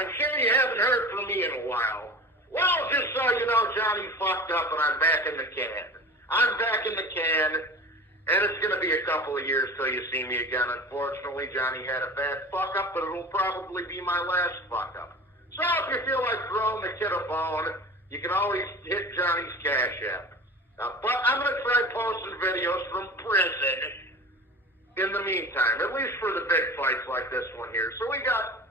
I'm sure you haven't heard from me in a while. Well, just so you know, Johnny fucked up and I'm back in the can. I'm back in the can, and it's going to be a couple of years till you see me again. Unfortunately, Johnny had a bad fuck up, but it'll probably be my last fuck up. So if you feel like throwing the kid a bone, you can always hit Johnny's Cash App. But I'm going to try posting videos from prison in the meantime, at least for the big fights like this one here. So we got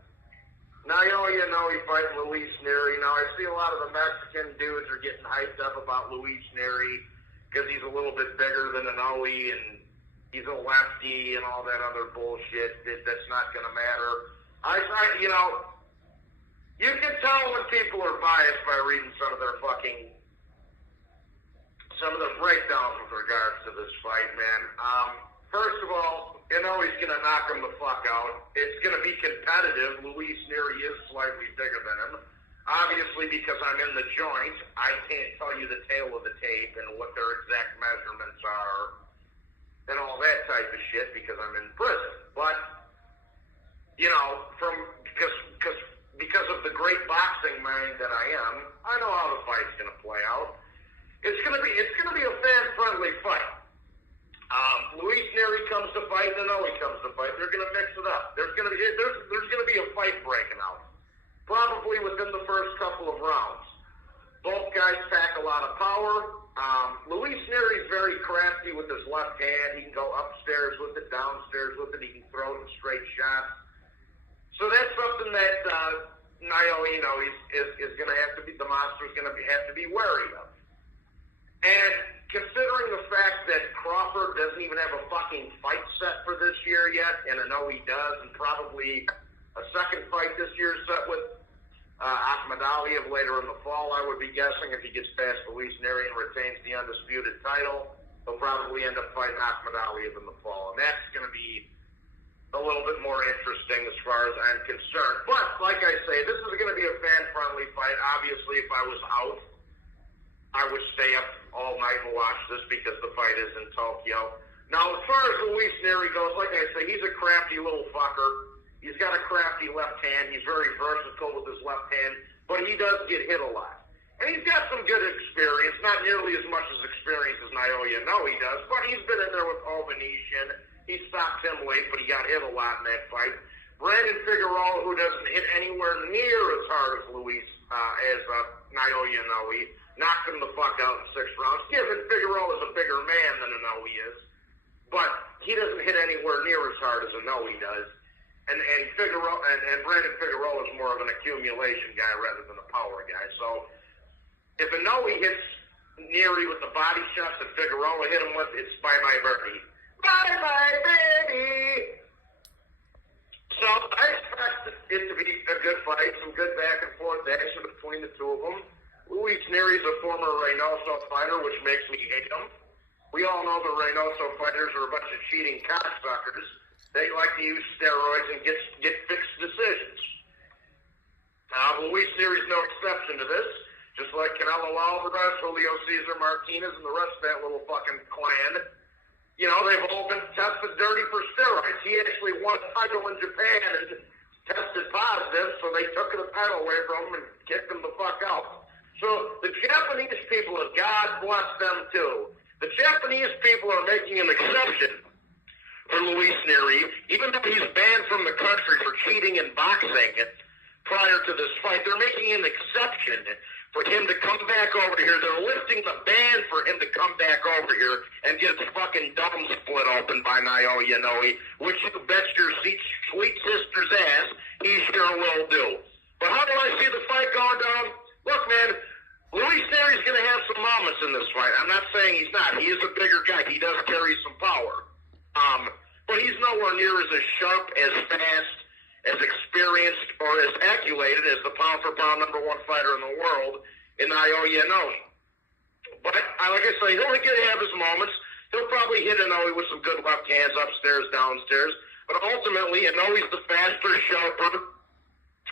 Naoya Inoue fighting Luis Nery. Now, I see a lot of the Mexican dudes are getting hyped up about Luis Nery because he's a little bit bigger than Inoue and he's a lefty and all that other bullshit. That's not going to matter. You know, you can tell when people are biased by reading some of their breakdowns with regards to this fight, man. First of all, Inoue's going to knock him the fuck out. It's going to be competitive. Luis Nery is slightly bigger than him. Obviously, because I'm in the joint, I can't tell you the tail of the tape and what their exact measurements are and all that type of shit because I'm in prison. But, you know, because of the great boxing mind that I am, I know how the fight's going to play out. It's going to be a fan-friendly fight. Luis Nery comes to fight, and Inoue comes to fight. They're going to mix it up. There's going to be a fight breaking out, probably within the first couple of rounds. Both guys pack a lot of power. Luis Nery's very crafty with his left hand. He can go upstairs with it, downstairs with it. He can throw it in straight shots. So that's something that Naoya is going to have to be. The monster's going to have to be wary of. And considering the fact that Crawford doesn't even have a fucking fight set for this year yet, and Inoue does, and probably a second fight this year set with Ahmed Aliyev later in the fall, I would be guessing, if he gets past Luis Nery and retains the undisputed title, he'll probably end up fighting Ahmed Aliyev in the fall. And that's going to be a little bit more interesting as far as I'm concerned. But, like I say, this is going to be a fan-friendly fight. Obviously, if I was out, I would stay up all night and watch this because the fight is in Tokyo. Now, as far as Luis Nery goes, like I say, he's a crafty little fucker. He's got a crafty left hand. He's very versatile with his left hand, but he does get hit a lot. And he's got some good experience, not nearly as much as experience as Naoya Inoue does, but he's been in there with Ovanesian. He stopped him late, but he got hit a lot in that fight. Brandon Figueroa, who doesn't hit anywhere near as hard as Naoya Inoue, knocked him the fuck out in 6 rounds. Given Figueroa is a bigger man than Inoue is, but he doesn't hit anywhere near as hard as Inoue does. And Brandon Figueroa is more of an accumulation guy rather than a power guy. So if Inoue hits Nery with the body shots that Figueroa hit him with, it's bye-bye birdie. Bye-bye, baby! So I expect it to be a good fight, some good back-and-forth action between the two of them. Luis Nery's a former Reynoso fighter, which makes me hate him. We all know the Reynoso fighters are a bunch of cheating cocksuckers. They like to use steroids and get fixed decisions. Luis Nery's no exception to this. Just like Canelo Alvarez, Julio Cesar Martinez, and the rest of that little fucking clan. You know, they've all been tested dirty for steroids. He actually won a title in Japan and tested positive, so they took the title away from him and kicked him the fuck out. So the Japanese people, God bless them too, the Japanese people are making an exception for Luis Nery, even though he's banned from the country for cheating in boxing prior to this fight. They're making an exception for him to come back over here. They're lifting the ban for him to come back over here and get his fucking dome split open by Naoya Inoue, which you bet your sweet sister's ass he sure will do. But how do I see the fight going down? Look, man, Luis Nery's going to have some moments in this fight. I'm not saying he's not. He is a bigger guy. He does carry some power. But he's nowhere near as sharp, as fast, as experienced, or as acculated as the pound-for-pound #1 fighter in the world in Naoya Inoue. But, like I say, he'll have his moments. He'll probably hit Inoue with some good left hands upstairs, downstairs. But ultimately, Inoue's the faster, sharper,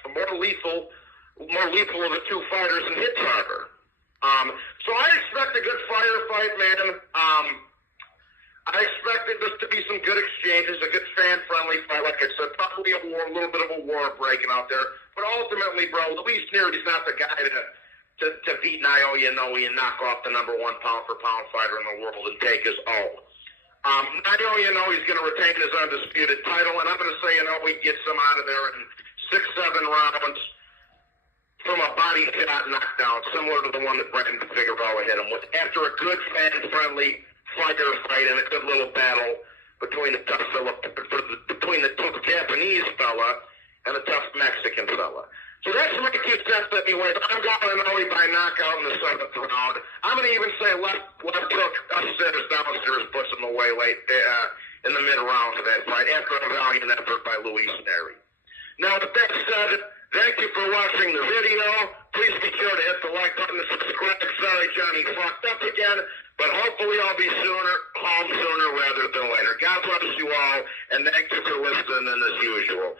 more lethal of the two fighters and hits harder. So I expect a good fight, man. I expected this to be some good exchanges, a good fan-friendly fight. Like I said, probably definitely a little bit of a war breaking out there. But ultimately, bro, Luis Nery's not the guy to beat Naoya Inoue and knock off the #1 pound-for-pound fighter in the world and take his own. Naoya Inoue is going to retain his undisputed title, and I'm going to say Inoue gets him out of there in 6-7 rounds from a body shot knockdown, similar to the one that Brandon Figueroa hit him with, after a good fan-friendly fighter fight and a good little battle between the tough Japanese fella and a tough Mexican fella. So that's my 2 cents heavyweight. I'm going Inoue by knockout in the 7th round. I'm going to even say left hook, upstairs, downstairs, puts him away late in the mid-round of that fight after a valiant effort by Luis Nery. Now, with that said, thank you for watching the video. Please be sure to hit the like button and subscribe. Sorry, Johnny fucked up again, but hopefully I'll be home sooner rather than later. God bless you all, and thank you for listening as usual.